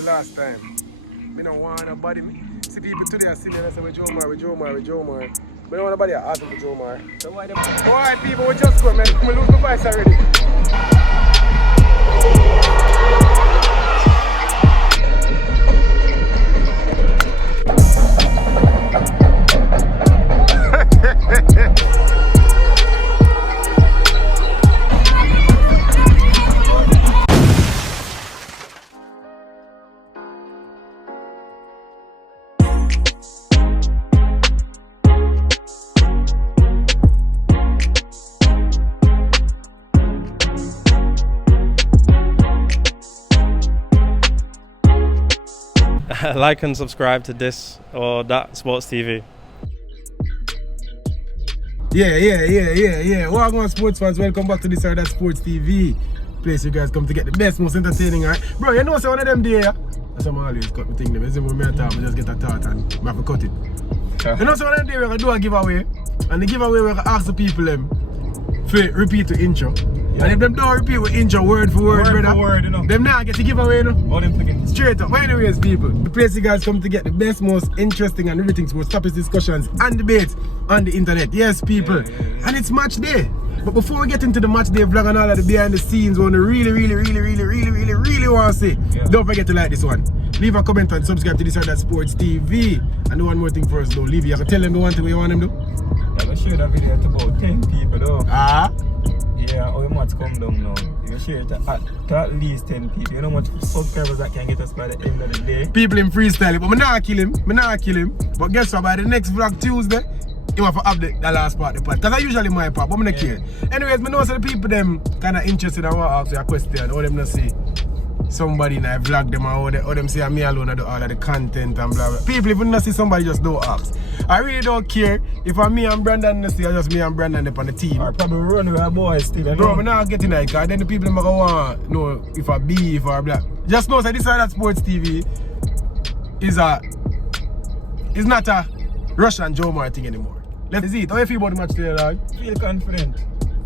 the last time. Me don't want nobody. See people today are sitting there and say, with Jomar. We don't want nobody asking for Jomar. So why them? Alright, people, we just go, man. We lose the voice already. Like and subscribe to this or that Sports TV. Yeah. Welcome sports fans, welcome back to this or that Sports TV. Place you guys come to get the best, most entertaining, right? Bro, you know say one of them day, that's why I always cut my thing. You see when I talk, I just get a thought and I have to cut it. You know say one of them day we're going to do a giveaway, and the giveaway we're going to ask the people them to repeat the intro. Yeah. And if them don't repeat with intro word for word, brother, word, you know. Them not get the giveaway, you know. Or them forget. Straight up. But anyways, people, the place you guys come to get the best, most interesting and everything sports topics, discussions and debates on the internet. Yes, people. Yeah. And it's match day. But before we get into the match day vlog and all of the behind the scenes, what I really want to say, don't forget to like this one. Leave a comment and subscribe to this or that Sports TV. And do one more thing first, though. Leave you can tell them the one thing you want them to do. I'm going to share that video to about 10 people, though. Yeah, how much come down now? You share it to at least 10 people. You know how much subscribers that can get us by the end of the day? People him freestyle it, but I not kill him. But guess what, by the next vlog Tuesday, you have to have the last part of the part. Because I usually my part, but I don't care. Anyways, I know some people them kind of interested in what I ask you a question, or them not say somebody in a vlog them or them say me alone I do all of the content and blah blah. People, if you not see somebody, just don't ask. I really don't care if I'm me and Brandon not see, or just me and Brandon up on the team. I probably run with our boys still. Bro, I'm not getting that because then the people them going want to know if I beef or blah. Just know that this side of Sports TV is not a Russian Jomar thing anymore. Let's see it. How you feel about the match today, dog? Feel confident.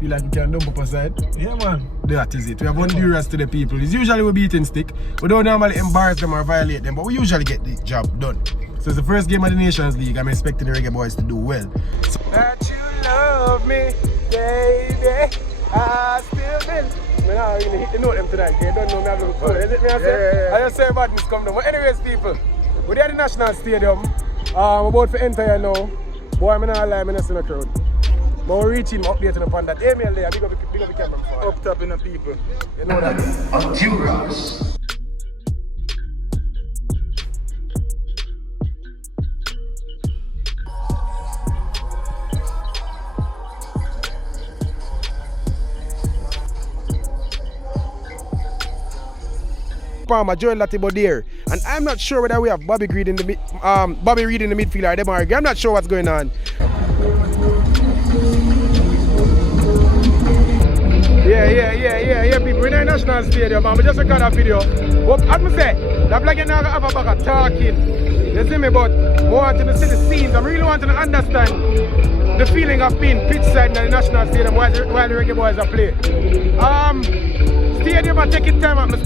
Feel like you can dump up a side? Yeah, man. That is it. We have endurance to the people. It's usually we beating stick. We don't normally embarrass them or violate them, but we usually get the job done. So it's the first game of the Nations League. I'm expecting the Reggae boys to do well. So, that you love me, baby, I still been. I don't really hit the note them tonight. They don't know me having fun. Is it me I say? I just say badness come down. But anyways, people, we're at the National Stadium. We're about to enter here now. Boy, I'm not lie, I'm not seeing a crowd. But we're reaching, updating upon that. Email there, big up the camera for up top in the people. You know that. Honduras. Palmer, Joel Latibo there, and I'm not sure whether we have Bobby Reid in the midfield or Demarai. I'm not sure what's going on. Yeah, people. We're in the National Stadium, man. We just record a video. What I'm say, that black and now have a bag of talking. You see me, but I want to see the scenes. I'm really wanting to understand the feeling of being pitch side in the National Stadium while the Reggae boys are playing. Stadium are taking time out. We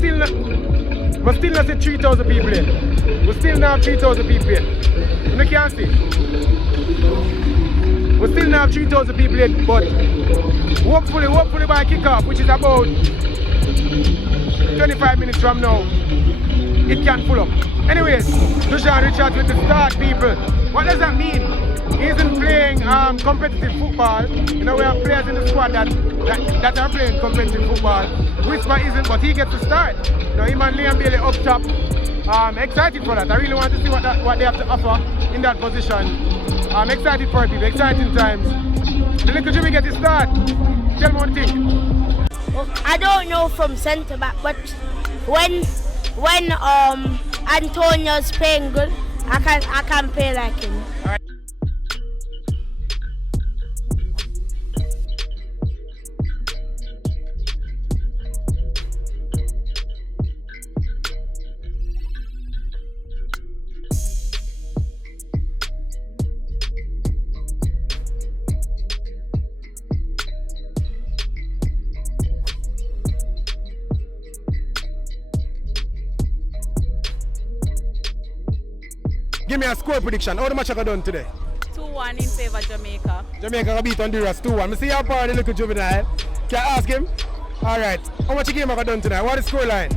still not see 3,000 people in. We still not have 3,000 people in. You can't see. We still not have 3,000 people in, but hopefully by kick-off, which is about 25 minutes from now, it can pull up. Anyways, Dushan Richards with the start, people. What does that mean? He isn't playing competitive football. You know, we have players in the squad that are playing competitive football. Whisper isn't, but he gets to start. You know, him and Liam Bailey up top. I'm excited for that. I really want to see what they have to offer in that position. I'm excited for it, people. Exciting times. The little Jimmy get his start. Tell me one thing. I don't know from centre back, but when Antonio's playing good, I can play like him. Give me a score prediction. How the match have done today? 2-1 in favor Jamaica. Jamaica gonna beat Honduras 2-1. I see your party little juvenile. Can I ask him? Alright. How much game have done tonight? What is the score line?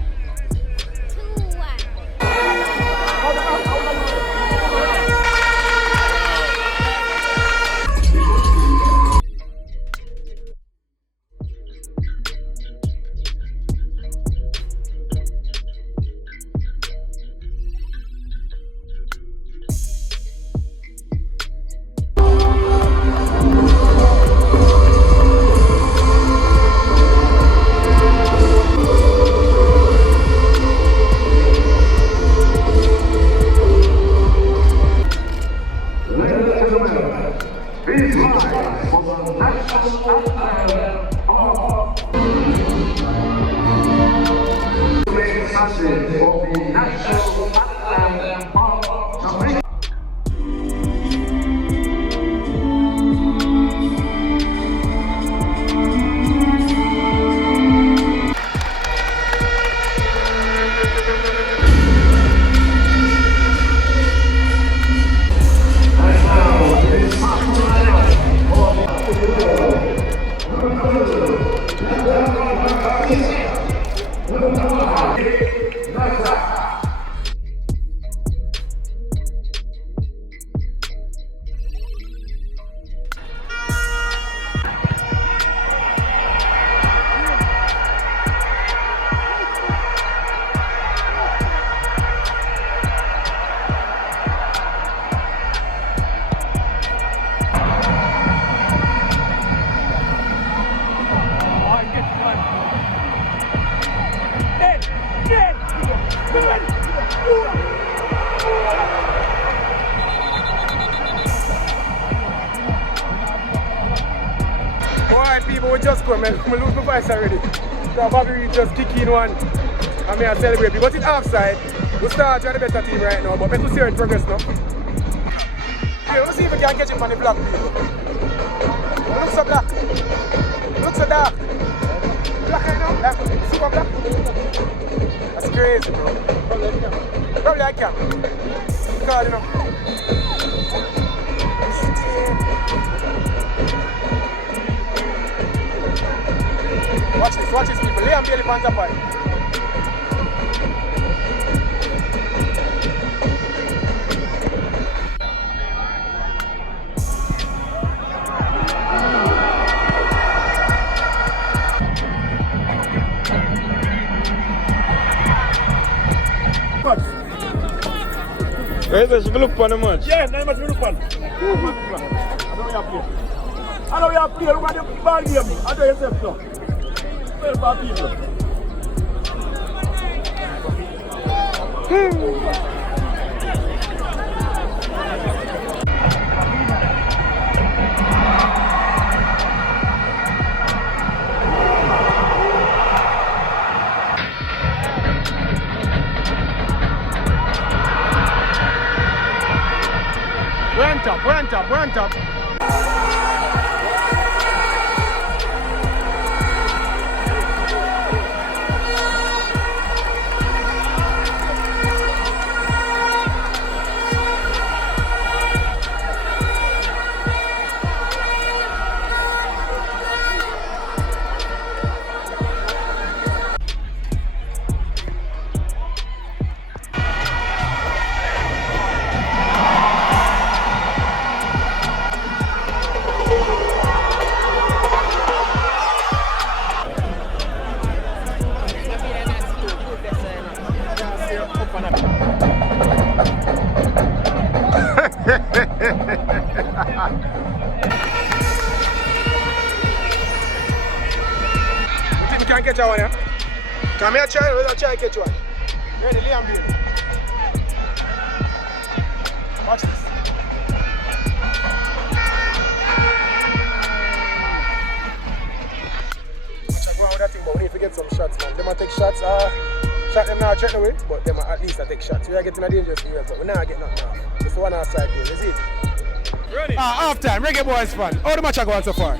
2-1. Alright people, we just go, man. We lose my voice already. So Bobby just kick in one and me I celebrate. But it's offside. We start with the better team right now, but let's see how it progress now. Yeah, let's see if we can catch him on the block. Look so black. Look so dark. Black right now? Like, super black. That's crazy, bro. Probably I can. God, you know. Watch this people. Lay on Bailey Panther Pie. Where is it? She look for the match. Yeah, now much look on. I know you have play. Look at the ball game. I know yourself now. Well, for people. We're on top. You can't catch one, yeah? Come here, try to catch one. Ready, Liam Bailey. Watch this. Watch out, go on with that thing, but we need to get some shots, man. They might take shots, shot them now, check the way, but they might at least take shots. We are getting a dangerous area, but we're not getting nothing now. It's the one outside game, is it? Ready? Half time, Reggae Boys fan. How the match are going so far?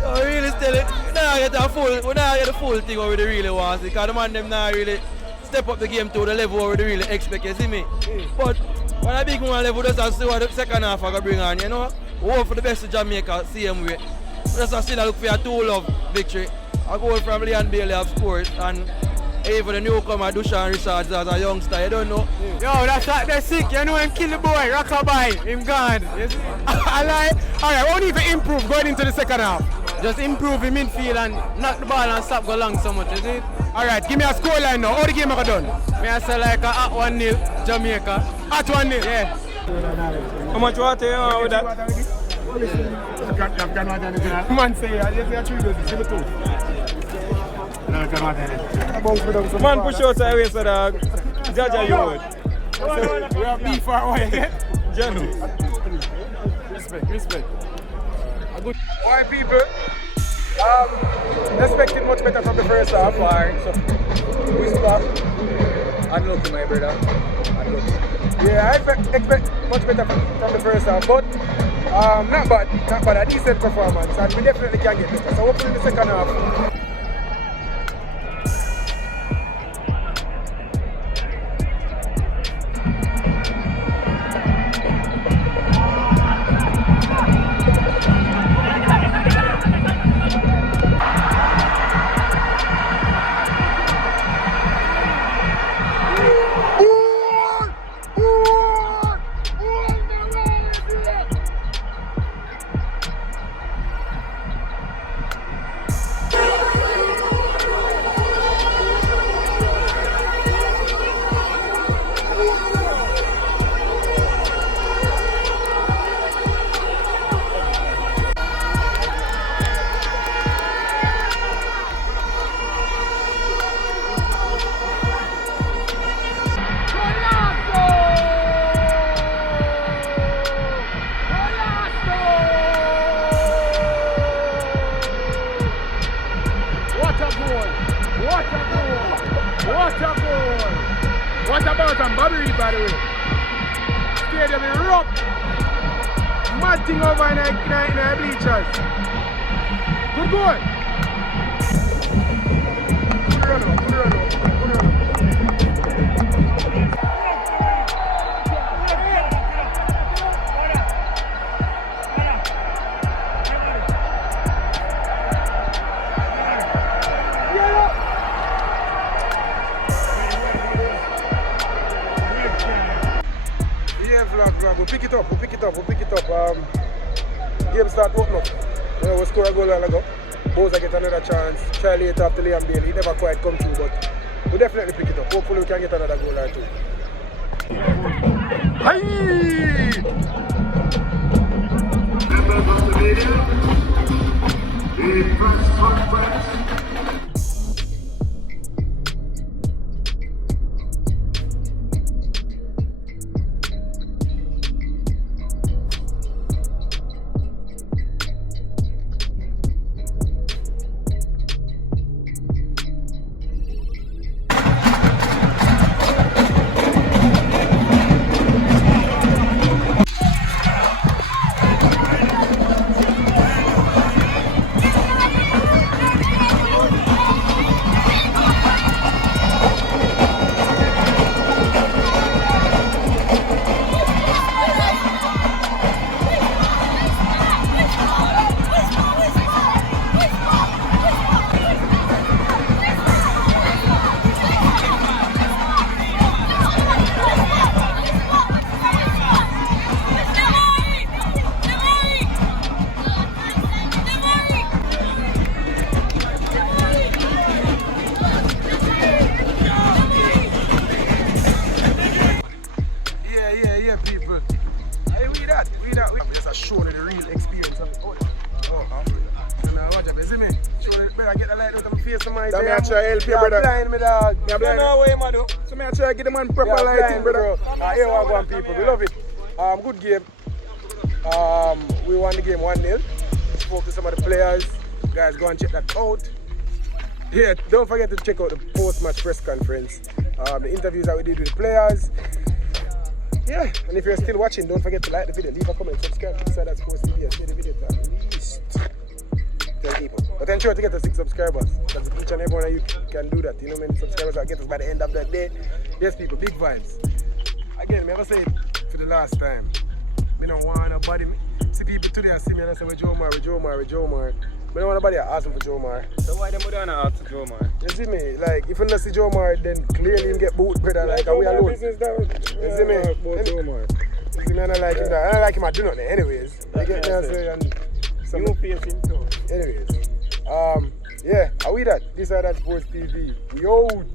Yo, really still, we not get the full thing what we really want, because the man them not really step up the game to the level what we really expect, you see me? But When a big one level, just see what the second half I bring on, you know. We hope for the best of Jamaica, same way. Just still look for a 2-love victory. A goal from Leon Bailey have scored, and even the newcomer Dushan Richards as a youngster, you don't know. Yo, that's sick, you know him kill the boy, Rockabye, him gone. You see? I like, alright, won't even improve going into the second half. Just improve in midfield and knock the ball and stop go long so much, you see? Alright, give me a scoreline now. How the game have done? Me I say like a at 1-0 Jamaica. At 1-0? Yeah. How much water you want with that? Man say, I just say 3 doses, give me 2. Man push out away so dog. Jaja you would. We have beef for a while. Janu. Respect. Alright people, expecting much better from the first half. Alright, so we start. Unlucky my brother. Unlucky. Yeah, I expect much better from the first half, but not bad, a decent performance, and we definitely can get better. So hopefully in the second half. What about them? Bobby, by the way. Stadium is rough. Mad thing over in the bleachers. Good goal. Good run up. We'll pick it up. Game start open up. We score a goal and go. Boza get another chance. Try later after Leon Bailey. He never quite come through, but we'll definitely pick it up. Hopefully we can get another goal or 2. Hi! People. Hey, we that. Just a show the real experience of it. Now watch out, you see me? Better get the light out of my face, man. Let me try to help you, brother. Blind me, dog. You're blind. So me try to get the man proper lighting, brother. Here we go, people. We love it. Good game. We won the game 1-0. Spoke to some of the players. Guys, go and check that out. Yeah, don't forget to check out the post-match press conference. The interviews that we did with the players. Yeah, and if you're still watching, don't forget to like the video, leave a comment, subscribe to Inside That Sports TV, share the video to at least 10 people. But ensure to get to 6 subscribers, because each and every one of you can do that. You know how many subscribers I get us by the end of that day. Yes, people, big vibes. Again, never say for the last time. Me don't want nobody. See people today and see me and I say, with Jomar. Me don't want nobody asking for Jomar. So why them don't ask for Jomar? You see me? Like, if you don't see Jomar, then clearly you get booed, brother. Like, we alone. You see me? You see me? I don't like him. I don't like him. I do nothing. Anyways, you get me? I say, and You face him too. anyways, yeah, are we that? This is that Sports TV. We out.